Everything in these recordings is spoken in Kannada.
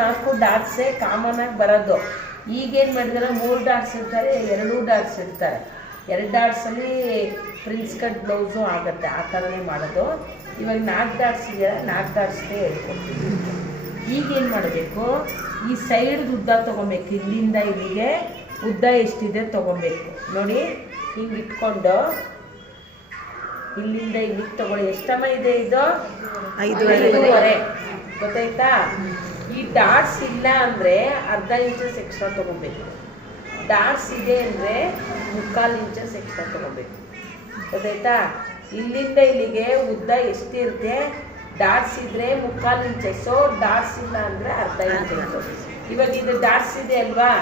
4 ಡಾಟ್ಸೇ ಕಾಮನ್ ಆಗಿ ಬರೋದು. ಈಗೇನು ಮಾಡಿದಾರೆ 3 ಡಾಟ್ಸ್ ಇರ್ತಾರೆ, 2 ಡಾಟ್ಸ್ ಇರ್ತಾರೆ. 2 ಡಾಟ್ಸಲ್ಲಿ ಪ್ರಿನ್ಸ್ ಕಟ್ ಬ್ಲೌಸು ಆಗುತ್ತೆ, ಆ ಥರನೇ ಮಾಡೋದು. ಇವಾಗ 4 ಡಾಟ್ಸ್ ಇದೆಯಲ್ಲ, 4 ಡಾಟ್ಸ್ಗೆ ಹೇಳ್ಕೊಡ್ತೀವಿ. ಈಗೇನು ಮಾಡಬೇಕು, ಈ ಸೈಡ್ ಉದ್ದ ತೊಗೊಬೇಕು. ಇಲ್ಲಿಂದ ಇಲ್ಲಿಗೆ ಉದ್ದ ಎಷ್ಟಿದೆ ತೊಗೊಬೇಕು ನೋಡಿ. ಹಿಂಗೆ ಇಟ್ಕೊಂಡು ಇಲ್ಲಿಂದ ಇಲ್ಲಿಗೆ ತಗೊಳ್ಳಿ. ಎಷ್ಟಮ್ಮ ಇದೆ ಇದು? 5.5. ಗೊತ್ತಾಯ್ತಾ? ಈ ಡಾಟ್ಸ್ ಇಲ್ಲ ಅಂದರೆ ಅರ್ಧ ಇಂಚಸ್ ಎಕ್ಸ್ಟ್ರಾ ತೊಗೊಬೇಕು. ಡಾಟ್ಸ್ ಇದೆ ಅಂದರೆ 3/4 ಇಂಚಸ್ ಎಕ್ಸ್ಟ್ರಾ ತೊಗೊಬೇಕು. ಗೊತ್ತಾಯ್ತಾ? ಇಲ್ಲಿಂದ ಇಲ್ಲಿಗೆ ಉದ್ದ ಎಷ್ಟಿರುತ್ತೆ, ಡಾಟ್ಸ್ ಇದ್ರೆ 3/4 ಇಂಚಸ್ಸು, ಡಾಟ್ಸ್ ಇಲ್ಲ ಅಂದರೆ ಅರ್ಧ ಇಂಚಸ್ಸು. ಇವಾಗ ಇದು ಡಾಟ್ಸ್ ಇದೆ ಅಲ್ವಾ,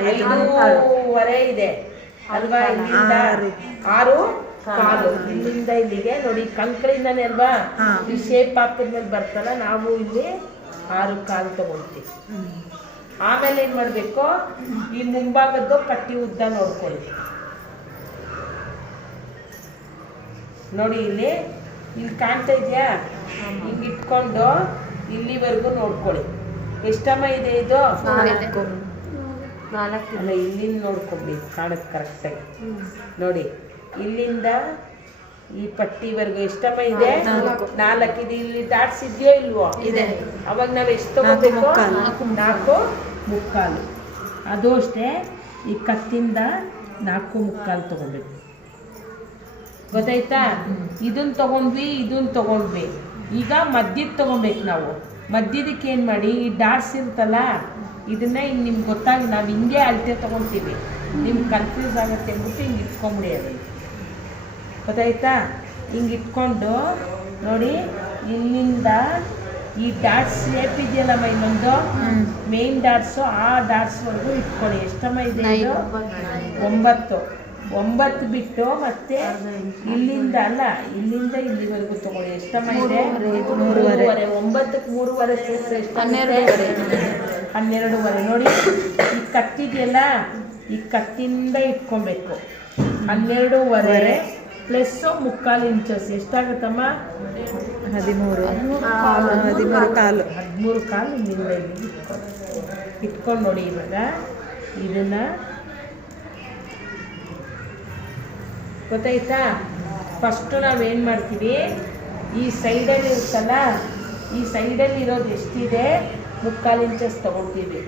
5.5 ಇದೆ ಅಲ್ವಾ, ಇಲ್ಲಿಂದ 6.25. ಇಲ್ಲಿಂದ ಇಲ್ಲಿಗೆ ನೋಡಿ, ಕಂಕಳಿಂದಾನೆ ಅಲ್ವಾ ಈ ಶೇಪ್ ಹಾಕಿದ್ಮೇಲೆ ಬರ್ತಲ್ಲ, ನಾವು ಇಲ್ಲಿ 6.25 ತಗೊಳ್ತೀವಿ. ಆಮೇಲೆ ಏನು ಮಾಡಬೇಕು, ಈ ಮುಂಭಾಗದ್ದು ಪಟ್ಟಿ ಉದ್ದ ನೋಡ್ಕೊಳ್ಳಿ. ನೋಡಿ ಇಲ್ಲಿ ಕಾಣ್ತಾ ಇದೆಯಾ? ಹಿಂಗೆ ಇಟ್ಕೊಂಡು ಇಲ್ಲಿವರೆಗೂ ನೋಡ್ಕೊಳ್ಳಿ. ಎಷ್ಟಮ್ಮ ಇದೆ ಇದು? 4. ಅಲ್ಲ, ಇಲ್ಲಿಂದ ನೋಡ್ಕೊಬೇಕು, ಕಾಣುತ್ತೆ ಕರೆಕ್ಟಾಗಿ ನೋಡಿ. ಇಲ್ಲಿಂದ ಈ ಪಟ್ಟಿವರೆಗೂ ಎಷ್ಟಮ್ಮ ಇದೆ? 4 ಇದೆ. ಇಲ್ಲಿ ಡಾಟ್ಸ್ ಇದೆಯೋ ಇಲ್ವೋ? ಇದೆ. ಅವಾಗ ನಾವು ಎಷ್ಟು ತಗೋಬೇಕು? 4.25. ಅದು ಅಷ್ಟೇ, ಈ ಕತ್ತಿಂದ 4.25 ತಗೋಬೇಕು. ಗೊತ್ತಾಯ್ತಾ? ಇದನ್ನ ತಗೊಂಡ್ವಿ. ಈಗ ಮಧ್ಯದ ತಗೊಬೇಕು ನಾವು. ಮಧ್ಯದಕ್ಕೆ ಏನು ಮಾಡಿ, ಈ ಡಾಟ್ಸ್ ಇರುತ್ತಲ್ಲ, ಇದನ್ನ ಹಿಂಗೆ ನಿಮ್ಗೆ ಗೊತ್ತಾಗಿ ನಾವು ಹಿಂಗೆ ಅಳತೆ ತೊಗೊತೀವಿ, ನಿಮ್ಗೆ ಕನ್ಫ್ಯೂಸ್ ಆಗುತ್ತೆ ಅಂದ್ಬಿಟ್ಟು ಹಿಂಗೆ ಇಟ್ಕೊಂಬಿಡಿ. ಅದನ್ನು ಗೊತ್ತಾಯ್ತಾ? ಹಿಂಗೆ ಇಟ್ಕೊಂಡು ನೋಡಿ, ಇಲ್ಲಿಂದ ಈ ಡಾಟ್ಸ್ ಶೇಪ್ ಇದೆಯಲ್ಲಮ್ಮ, ಇನ್ನೊಂದು ಮೇನ್ ಡಾಟ್ಸು, ಆ ಡಾಟ್ಸ್ವರೆಗೂ ಇಟ್ಕೊಳ್ಳಿ. ಎಷ್ಟಮ್ಮ ಇದೆ ಇದು? 9 ಬಿಟ್ಟು ಮತ್ತೆ ಇಲ್ಲಿಂದ ಅಲ್ಲ, ಇಲ್ಲಿಂದ ಇಲ್ಲಿವರೆಗೂ ತಗೊಳ್ಳಿ. ಎಷ್ಟಮ್ಮ ಇದೆ? 3.25. 9ಕ್ಕೆ 3.25 ಸೇರಿಸಿ ಎಷ್ಟು? 12.25. ನೋಡಿ, ಈ ಕತ್ತಿದೆಯಲ್ಲ, ಈ ಕತ್ತಿಂದ ಇಟ್ಕೊಬೇಕು. 12.25 ಪ್ಲಸ್ 3/4 ಇಂಚಸ್ ಎಷ್ಟಾಗುತ್ತಮ್ಮ? 13.25. ಇಲ್ಲಿಂದ ಇಲ್ಲಿಗೆ ಇಟ್ಕೊಂಡು ನೋಡಿ. ಇವಾಗ ಇದನ್ನು ಗೊತ್ತಾಯ್ತಾ? ಫಸ್ಟು ನಾವೇನು ಮಾಡ್ತೀವಿ, ಈ ಸೈಡಲ್ಲಿ ಇರುತ್ತಲ್ಲ, ಈ ಸೈಡಲ್ಲಿ ಇರೋದು ಎಷ್ಟಿದೆ 3/4 ಇಂಚಸ್ ತೊಗೊಳ್ತೀವಿ.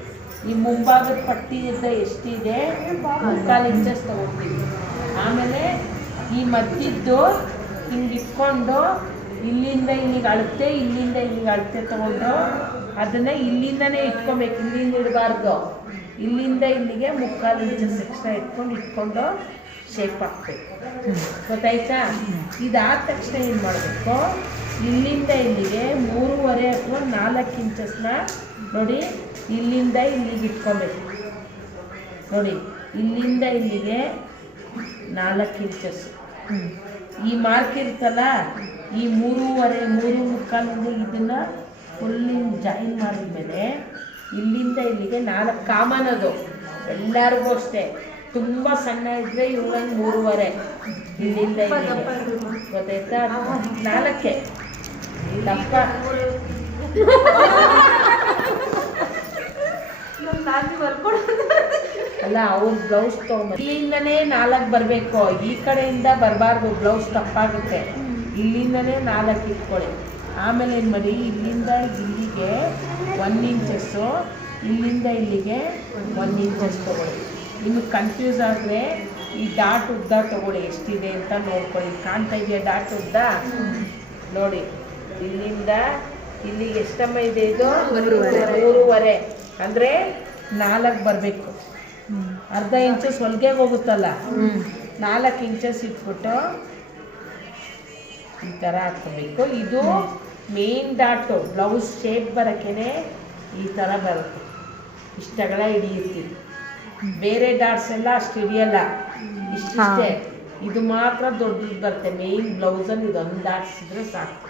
ಈ ಮುಂಭಾಗದ ಪಟ್ಟಿಯಿಂದ ಎಷ್ಟಿದೆ 3/4 ಇಂಚಸ್ ತೊಗೊಳ್ತೀವಿ. ಆಮೇಲೆ ಈ ಮಧ್ಯದ್ದು ಹಿಂಗೆ ಇಟ್ಕೊಂಡು ಇಲ್ಲಿಂದ ಇಲ್ಲಿಗೆ ಅಳತೆ, ಇಲ್ಲಿಂದ ಇಲ್ಲಿಗೆ ಅಳತೆ ತೊಗೊಂಡು ಅದನ್ನು ಇಲ್ಲಿಂದನೇ ಇಟ್ಕೊಬೇಕು, ಇಲ್ಲಿಂದ ಇಡಬಾರ್ದು. ಇಲ್ಲಿಂದ ಇಲ್ಲಿಗೆ 3/4 ಇಂಚಸ್ ಎಕ್ಸ್ಟ್ರಾ ಇಟ್ಕೊಂಡು ಶೇಪ್ ಹಾಕ್ಬೇಕು. ಗೊತ್ತಾಯ್ತಾ? ಇದಾದ ತಕ್ಷಣ ಏನು ಮಾಡಬೇಕು, ಇಲ್ಲಿಂದ ಇಲ್ಲಿಗೆ 3.25 ಅಥವಾ 4 ಇಂಚಸ್ನ ನೋಡಿ, ಇಲ್ಲಿಂದ ಇಲ್ಲಿಗೆ ಇಟ್ಕೊಬೇಕು. ನೋಡಿ, ಇಲ್ಲಿಂದ ಇಲ್ಲಿಗೆ 4 ಇಂಚಸ್. ಈ ಮಾರ್ಕ್ ಇರುತ್ತಲ್ಲ, ಈ 3.25 ಇದನ್ನು ಫುಲ್ಲಿಂಗ್ ಜಾಯಿನ್ ಮಾಡಿದ್ಮೇಲೆ ಇಲ್ಲಿಂದ ಇಲ್ಲಿಗೆ 4 ಕಾಮನ್. ಅದು ಎಲ್ಲರಿಗೂ ಅಷ್ಟೇ. ತುಂಬ ಸಣ್ಣ ಇದ್ದರೆ ಇವ್ರಂಗೆ 3.25 ಇಲ್ಲಿಂದ ಇಲ್ಲಿಗೆ. ಗೊತ್ತಾಯ್ತಾ? 4ಕ್ಕೆ ದಪ್ಪ ಅಲ್ಲ, ಅವ್ರ ಬ್ಲೌಸ್ ತೊಗೊಂಡು ಇಲ್ಲಿಂದನೇ 4 ಬರಬೇಕು, ಈ ಕಡೆಯಿಂದ ಬರಬಾರ್ದು, ಬ್ಲೌಸ್ ತಪ್ಪಾಗುತ್ತೆ. ಇಲ್ಲಿಂದನೇ 4 ಇಟ್ಕೊಳ್ಳಿ. ಆಮೇಲೆ ಏನು ಮಾಡಿ, ಇಲ್ಲಿಂದ ಇಲ್ಲಿಗೆ 1 ಇಂಚಸ್ಸು, ಇಲ್ಲಿಂದ ಇಲ್ಲಿಗೆ 1 ಇಂಚಸ್ ತೊಗೊಳ್ಳಿ. ನಿಮಗೆ ಕನ್ಫ್ಯೂಸ್ ಆದರೆ ಈ ಡಾಟ್ ಉದ್ದ ತೊಗೊಳ್ಳಿ, ಎಷ್ಟಿದೆ ಅಂತ ನೋಡ್ಕೊಳ್ಳಿ. ಕಾಣ್ತಾ ಇದೆಯಾ ಡಾಟ್ ಉದ್ದ? ನೋಡಿ, ಇಲ್ಲಿಂದ ಇಲ್ಲಿಗೆ ಎಷ್ಟಮ್ಮ ಇದೆ ಇದು? 3.25. ಅಂದರೆ 4 ಬರಬೇಕು. ಅರ್ಧ ಇಂಚಸ್ ಹೊಲಿಗೆ ಹೋಗುತ್ತಲ್ಲ, 4 ಇಂಚಸ್ ಇಟ್ಬಿಟ್ಟು ಈ ಥರ ಹಾಕ್ಕೋಬೇಕು. ಇದು ಮೇನ್ ಡಾಟು, ಬ್ಲೌಸ್ ಶೇಪ್ ಬರೋಕ್ಕೇ ಈ ಥರ ಬರುತ್ತೆ. ಇಷ್ಟಗಳ ಹಿಡಿಯುತ್ತೀವಿ. ಬೇರೆ ಡಾಟ್ಸ್ ಎಲ್ಲ ಅಷ್ಟು ಹಿಡಿಯಲ್ಲ, ಇಷ್ಟೇ. ಇದು ಮಾತ್ರ ದೊಡ್ಡದು ಬರುತ್ತೆ. ಮೇನ್ ಬ್ಲೌಸಲ್ಲಿ ಇದೊಂದು ಡಾಟ್ಸ್ ಇದ್ರೆ ಸಾಕು.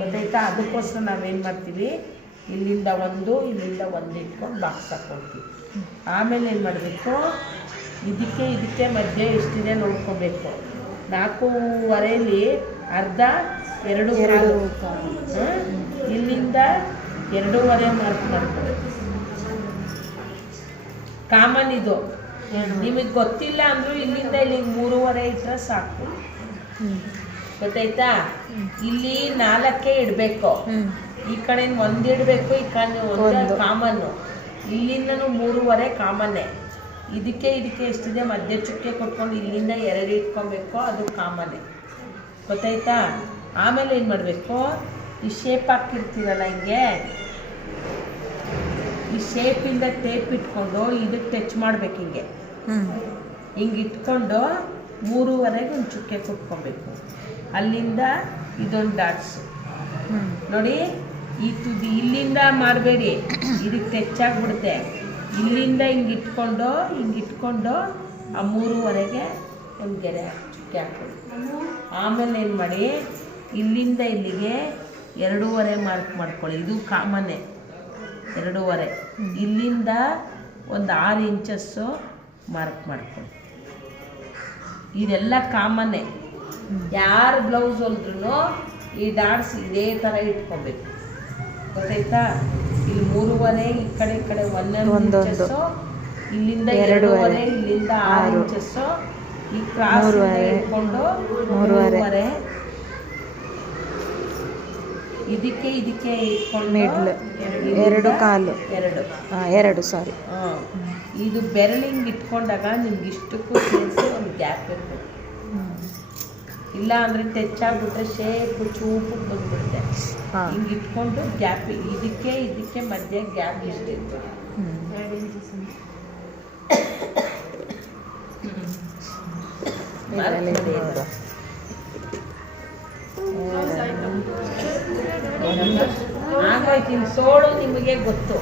ಗೊತ್ತಾಯ್ತಾ? ಅದಕ್ಕೋಸ್ಕರ ನಾವೇನು ಮಾಡ್ತೀವಿ, ಇಲ್ಲಿಂದ 1 ಇಲ್ಲಿಂದ 1 ಇಟ್ಕೊಂಡು ಬಾಕ್ಸ್ ಹಾಕ್ಕೊಳ್ತೀವಿ. ಆಮೇಲೆ ಏನು ಮಾಡಬೇಕು, ಇದಕ್ಕೆ ಮಧ್ಯೆ ಎಷ್ಟಿದೆ ನೋಡ್ಕೋಬೇಕು. 4.25 ಅರ್ಧ 2.25. ಇಲ್ಲಿಂದ 2.5 ಮಾರ್ಕ್ ಮಾಡ್ಕೊಳ್ಳಿ. ಕಾಮನ್ ಇದು. ನಿಮಗೆ ಗೊತ್ತಿಲ್ಲ ಅಂದರೂ ಇಲ್ಲಿಂದ ಇಲ್ಲಿಗೆ 3.5 ಇಟ್ಟರೆ ಸಾಕು. ಗೊತ್ತಾಯ್ತಾ? ಇಲ್ಲಿ 4 ಇಡಬೇಕು, ಈ ಕಡೆ 1 ಇಡಬೇಕು, ಈ ಕಡೆ 1 ಕಾಮನ್ನು. ಇಲ್ಲಿಂದನೂ 3.5 ಕಾಮನ್ನೇ. ಇದಕ್ಕೆ ಎಷ್ಟಿದೆ ಮಧ್ಯ ಚುಕ್ಕೆ ಕೊಟ್ಕೊಂಡು ಇಲ್ಲಿಂದ 2 ಇಟ್ಕೊಬೇಕು, ಅದು ಕಾಮನ್ನೇ. ಗೊತ್ತಾಯ್ತಾ? ಆಮೇಲೆ ಏನು ಮಾಡಬೇಕು, ಈ ಶೇಪ್ ಹಾಕಿರ್ತೀರಲ್ಲ ಹಿಂಗೆ, ಈ ಶೇಪಿಂದ ಟೇಪ್ ಇಟ್ಕೊಂಡು ಇದಕ್ಕೆ ಟಚ್ ಮಾಡ್ಬೇಕು. ಹಿಂಗೆ ಇಟ್ಕೊಂಡು 3.5 ಒಂದು ಚುಕ್ಕೆ ಕೊಟ್ಕೊಬೇಕು. ಅಲ್ಲಿಂದ ಇದೊಂದು ಡಾಟ್ಸ್ ನೋಡಿ. ಈ ತುದಿ ಇಲ್ಲಿಂದ ಮಾಡಬೇಡಿ, ಇದಕ್ಕೆ ಟಚ್ ಆಗಿಬಿಡುತ್ತೆ. ಇಲ್ಲಿಂದ ಹಿಂಗೆ ಇಟ್ಕೊಂಡು ಆ 3.5ಗೆ ಒಂದು ಗೆರೆ ಚುಕ್ಕೆ ಹಾಕ್ಕೊಳ್ಳಿ. ಆಮೇಲೆ ಏನು ಮಾಡಿ, ಇಲ್ಲಿಂದ ಇಲ್ಲಿಗೆ 2.5 ಮಾರ್ಕ್ ಮಾಡ್ಕೊಳ್ಳಿ. ಇದು ಕಾಮನ್ನೇ 2.5. ಇಲ್ಲಿಂದ ಒಂದು 6 ಇಂಚಸ್ಸು ಮಾರ್ಕ್ ಮಾಡ್ಕೊಳ್ಳಿ. ಇದೆಲ್ಲ ಕಾಮನ್ನೇ. ಯಾರು ಬ್ಲೌಸ್ ಹೊಲಿದ್ರೂ ಈ ಡಾಟ್ಸ್ ಇದೇ ಥರ ಇಟ್ಕೊಬೇಕು. ಗೊತ್ತಾಯ್ತಾ? ಇಲ್ಲಿ 3.5, ಈ ಕಡೆ 1 ಇಂಚಸ್ಸು, ಇಲ್ಲಿಂದ 2.5, ಇಲ್ಲಿಂದ 6 ಇಂಚಸ್ಸು, ಈ ಕ್ರಾಸ್ ಇಟ್ಕೊಂಡು 3.5, ಇದಕ್ಕೆ ಇಟ್ಕೊಂಡು 2 ಕಾಲು 2 ಸಾರಿ. ಇದು ಬೆರಳಿಂಗ್ ಇಟ್ಕೊಂಡಾಗ ನಿಮ್ಗೆ ಇಷ್ಟಕ್ಕೂ ಸೇರಿಸಿ ಒಂದು ಗ್ಯಾಪ್ ಇರಬೇಕು. ಇಲ್ಲ ಅಂದರೆ ಟಚ್ ಆಗಿಬಿಟ್ರೆ ಶೇಪು ಚೂಪು ಬಂದ್ಬಿಡುತ್ತೆ. ಹಿಂಗೆ ಇಟ್ಕೊಂಡು ಗ್ಯಾಪ್, ಇದಕ್ಕೆ ಮಧ್ಯೆ ಗ್ಯಾಪ್ ಇಷ್ಟಿರ್ತದೆ. 2 ಇಂಚಸ್ ಆಗೋಯ್ತು. ಇನ್ನು ಸೋಳು ನಿಮಗೆ ಗೊತ್ತು.